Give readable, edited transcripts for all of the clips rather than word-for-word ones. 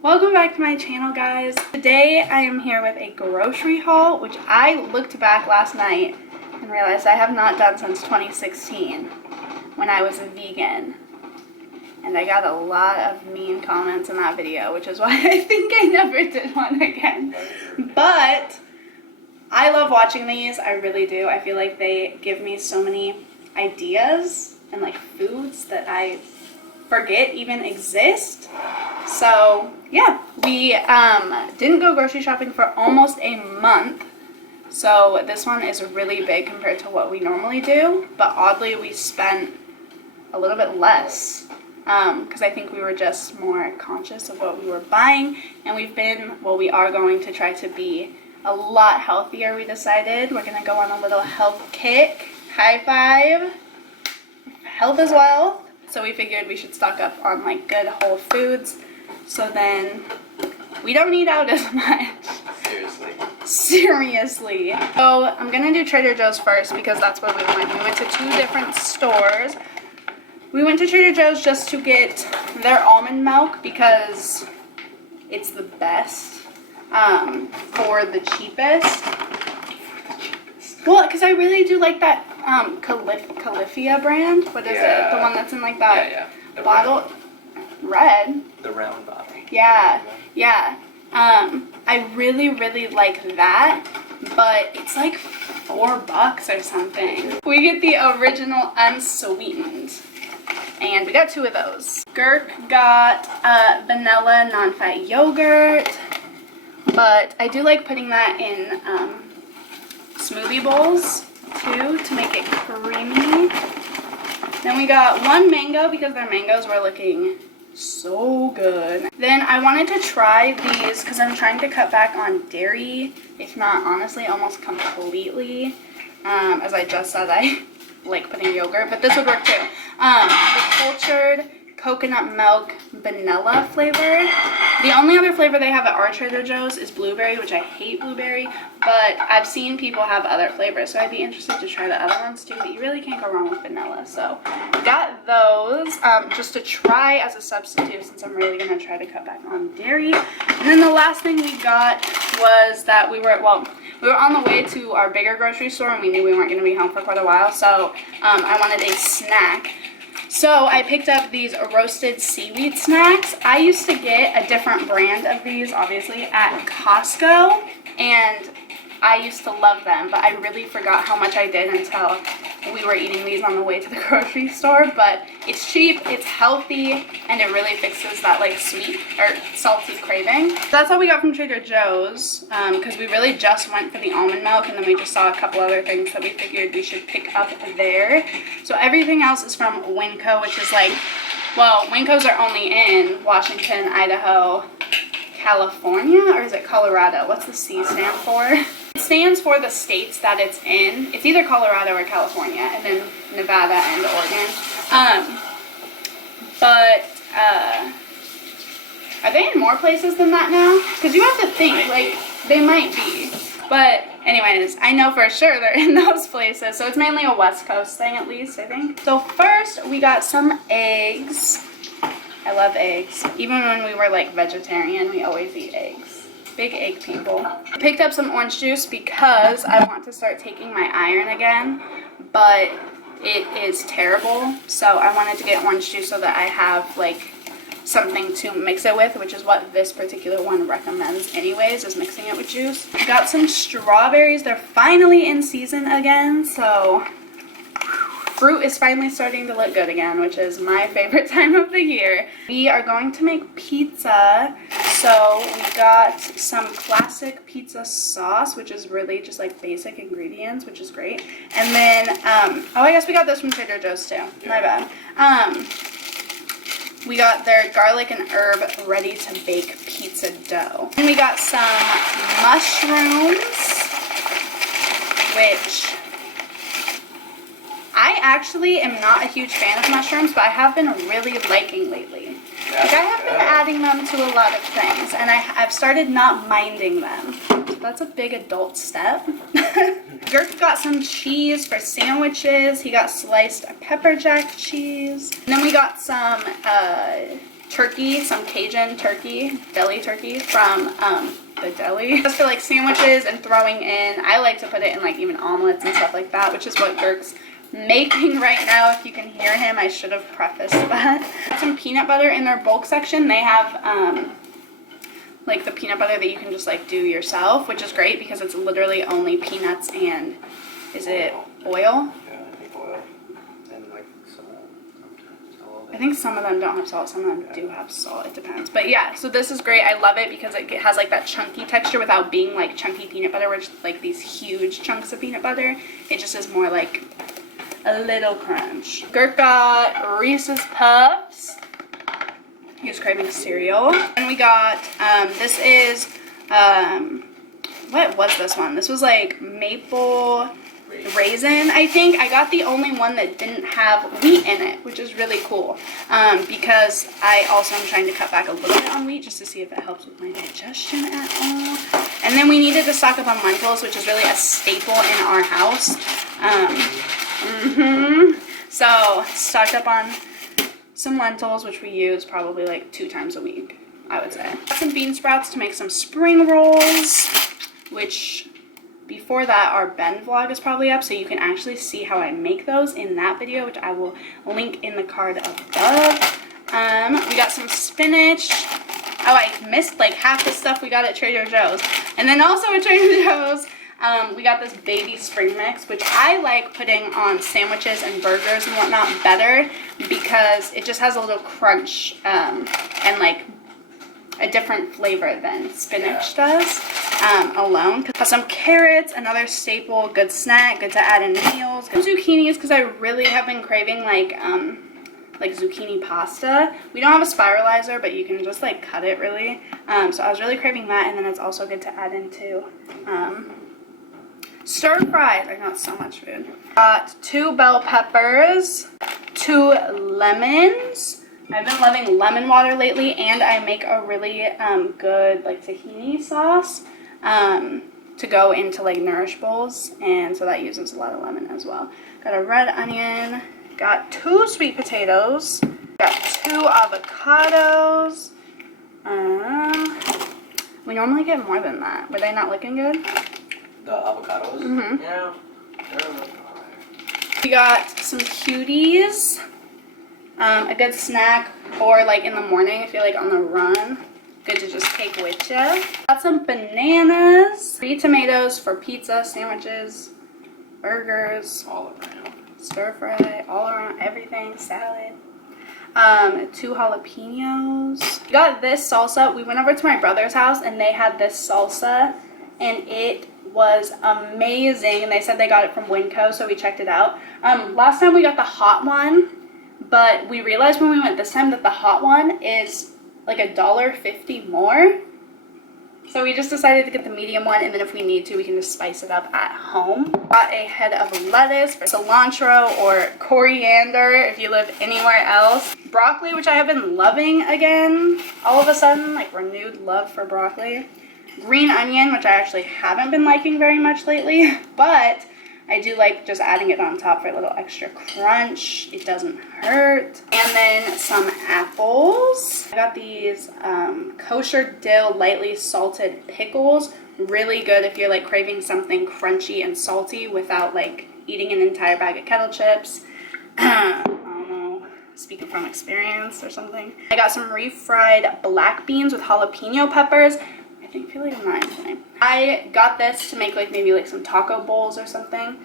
Welcome back to my channel, guys. Today I am here with a grocery haul, which I looked back last night and realized I have not done since 2016 when I was a vegan. And I got a lot of mean comments in that video, which is why I think I never did one again. But I love watching these, I really do. I feel like they give me so many ideas and like foods that I forget even exist. So yeah, we didn't go grocery shopping for almost a month. So this one is really big compared to what we normally do, but oddly we spent a little bit less because I think we were just more conscious of what we were buying, and we are going to try to be a lot healthier. We decided we're gonna go on a little health kick. High five. Health is wealth. So we figured we should stock up on like good whole foods, so then we don't eat out as much. Seriously. So I'm gonna do Trader Joe's first because that's where we went. We went to two different stores. We went to Trader Joe's just to get their almond milk because it's the best for the cheapest. Well, because I really do like that Califia brand. What is it? The one that's in like that bottle. Red. The round bottle. Yeah. I really like that, but it's like $4 or something. We get the original unsweetened, and we got two of those. Girk got vanilla non-fat yogurt, but I do like putting that in smoothie bowls too to make it creamy. Then we got one mango because their mangoes were looking so good. Then I wanted to try these because I'm trying to cut back on dairy, if not honestly almost completely. As I just said, I like putting yogurt, but this would work too. The cultured coconut milk vanilla flavor. The only other flavor they have at our Trader Joe's is blueberry, which I hate blueberry, but I've seen people have other flavors, so I'd be interested to try the other ones too, but you really can't go wrong with vanilla. So got those just to try as a substitute since I'm really going to try to cut back on dairy. And then the last thing we got was that we were on the way to our bigger grocery store and we knew we weren't going to be home for quite a while, so I wanted a snack. So I picked up these roasted seaweed snacks. I used to get a different brand of these, obviously, at Costco, and I used to love them, but I really forgot how much I did until we were eating these on the way to the grocery store. But it's cheap, it's healthy, and it really fixes that like sweet or salty craving. That's all we got from Trader Joe's because we really just went for the almond milk, and then we just saw a couple other things that we figured we should pick up there. So everything else is from Winco, which is like, well, Wincos are only in Washington, Idaho, California, or is it Colorado? What's the C stand for? It stands for the states that it's in. It's either Colorado or California, and then Nevada and Oregon. But are they in more places than that now? Because you have to think, like, they might be. But anyways, I know for sure they're in those places. So it's mainly a West Coast thing, at least, I think. So first, we got some eggs. I love eggs. Even when we were like vegetarian, we always eat eggs. Big egg people. I picked up some orange juice because I want to start taking my iron again, but it is terrible. So I wanted to get orange juice so that I have like something to mix it with, which is what this particular one recommends anyways, is mixing it with juice. Got some strawberries. They're finally in season again, so fruit is finally starting to look good again, which is my favorite time of the year. We are going to make pizza, so we got some classic pizza sauce, which is really just like basic ingredients, which is great. And then, oh, I guess we got this from Trader Joe's too. My bad. We got their garlic and herb ready to bake pizza dough. And we got some mushrooms, which I actually am not a huge fan of mushrooms, but I have been really liking lately. Like, I have been adding them to a lot of things, and I've started not minding them. So that's a big adult step. Girk got some cheese for sandwiches. He got sliced pepper jack cheese. And then we got some turkey, some Cajun turkey, deli turkey from the deli. Just for like sandwiches and throwing in. I like to put it in like even omelets and stuff like that, which is what Girk's making right now. If you can hear him, I should have prefaced that. Some peanut butter in their bulk section. They have like the peanut butter that you can just like do yourself, which is great because it's literally only peanuts and, is it oil? Yeah, I think oil. And like salt. I think some of them don't have salt, some of them do have salt, it depends. But yeah, so this is great. I love it because it has like that chunky texture without being like chunky peanut butter, which like these huge chunks of peanut butter. It just is more like a little crunch. Girk got Reese's Puffs. He's craving cereal. And we got, this is, what was this one? This was like maple raisin, I think. I got the only one that didn't have wheat in it, which is really cool. Because I also am trying to cut back a little bit on wheat just to see if it helps with my digestion at all. And then we needed to stock up on lentils, which is really a staple in our house. So stocked up on some lentils, which we use probably like 2 times a week, I would say. Got some bean sprouts to make some spring rolls, which before that our Ben vlog is probably up, so you can actually see how I make those in that video, which I will link in the card above. We got some spinach. Oh, I missed like half the stuff we got at Trader Joe's. And then also at Trader Joe's, we got this baby spring mix, which I like putting on sandwiches and burgers and whatnot better because it just has a little crunch and like a different flavor than spinach does alone. Got some carrots, another staple, good snack, good to add in meals. Some zucchinis because I really have been craving like zucchini pasta. We don't have a spiralizer, but you can just like cut it really. So I was really craving that, and then it's also good to add into stir fries. I got so much food. Got 2 bell peppers, 2 lemons. I've been loving lemon water lately, and I make a really good like tahini sauce to go into like nourish bowls, and so that uses a lot of lemon as well. Got a red onion, got 2 sweet potatoes, got 2 avocados. We normally get more than that. Were they not looking good? The avocados? Mm-hmm. Yeah. They're looking alright. We got some cuties. A good snack, or like in the morning if you're like on the run. Good to just take with you. Got some bananas. 3 tomatoes for pizza, sandwiches, burgers, All around. stir fry, all around everything, salad. 2 jalapenos. We got this salsa. We went over to my brother's house and they had this salsa and it was amazing, and they said they got it from Winco, so we checked it out. Last time we got the hot one, but we realized when we went this time that the hot one is like $1.50 more. So we just decided to get the medium one, and then if we need to, we can just spice it up at home. Got a head of lettuce, for cilantro or coriander if you live anywhere else. Broccoli, which I have been loving again. All of a sudden, like renewed love for broccoli. Green onion, which I actually haven't been liking very much lately, but I do like just adding it on top for a little extra crunch. It doesn't hurt. And then some apples. I got these kosher dill lightly salted pickles. Really good if you're like craving something crunchy and salty without like eating an entire bag of kettle chips. I don't know, speaking from experience or something. I got some refried black beans with jalapeno peppers. I feel like I'm not insane. I got this to make like maybe like some taco bowls or something.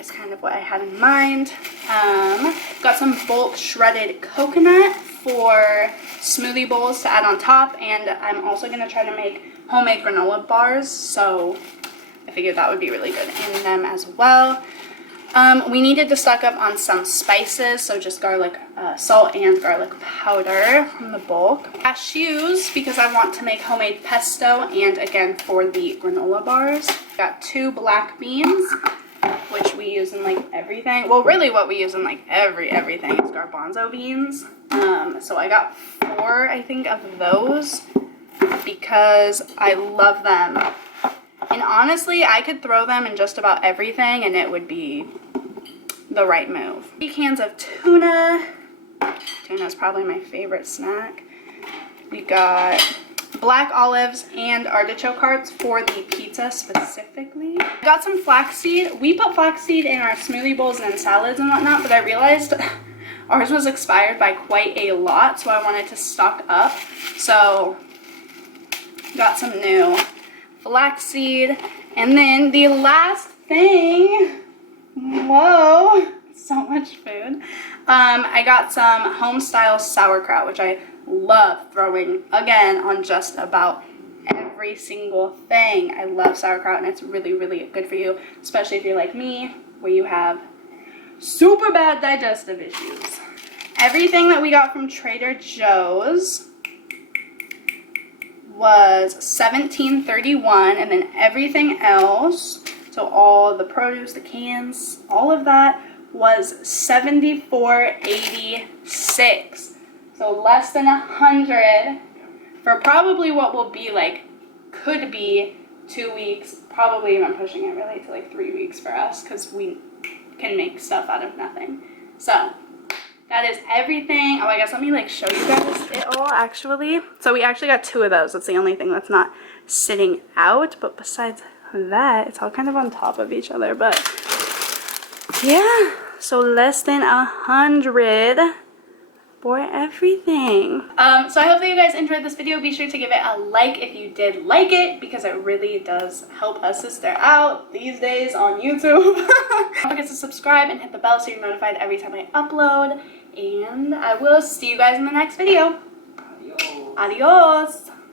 Is kind of what I had in mind. Got some bulk shredded coconut for smoothie bowls to add on top, and I'm also going to try to make homemade granola bars, so I figured that would be really good in them as well. We needed to stock up on some spices, so just garlic, salt and garlic powder from the bulk. Cashews, because I want to make homemade pesto, and again for the granola bars. Got 2 black beans, which we use in like everything. Well, really what we use in like everything is garbanzo beans. So I got 4, I think, of those because I love them. And honestly, I could throw them in just about everything and it would be the right move. 3 cans of tuna. Tuna is probably my favorite snack. We got black olives and artichoke hearts for the pizza specifically. Got some flaxseed. We put flaxseed in our smoothie bowls and in salads and whatnot, but I realized ours was expired by quite a lot, so I wanted to stock up. So got some new flaxseed. And then the last thing, whoa, so much food. I got some home style sauerkraut, which I love throwing again on just about every single thing. I love sauerkraut, and it's really, really good for you, especially if you're like me, where you have super bad digestive issues. Everything that we got from Trader Joe's was $17.31, and then everything else, so all the produce, the cans, all of that was $74.86. So less than 100 for probably what will be like, could be 2 weeks, probably even pushing it really to like 3 weeks for us, because we can make stuff out of nothing. So that is everything. Oh, I guess let me like show you guys it all actually. So we actually got 2 of those. That's the only thing that's not sitting out. But besides that, it's all kind of on top of each other. But yeah, so less than 100 for everything. So I hope that you guys enjoyed this video. Be sure to give it a like if you did like it, because it really does help us sister out these days on YouTube. Don't forget to subscribe and hit the bell so you're notified every time I upload. And I will see you guys in the next video. Adios. Adios.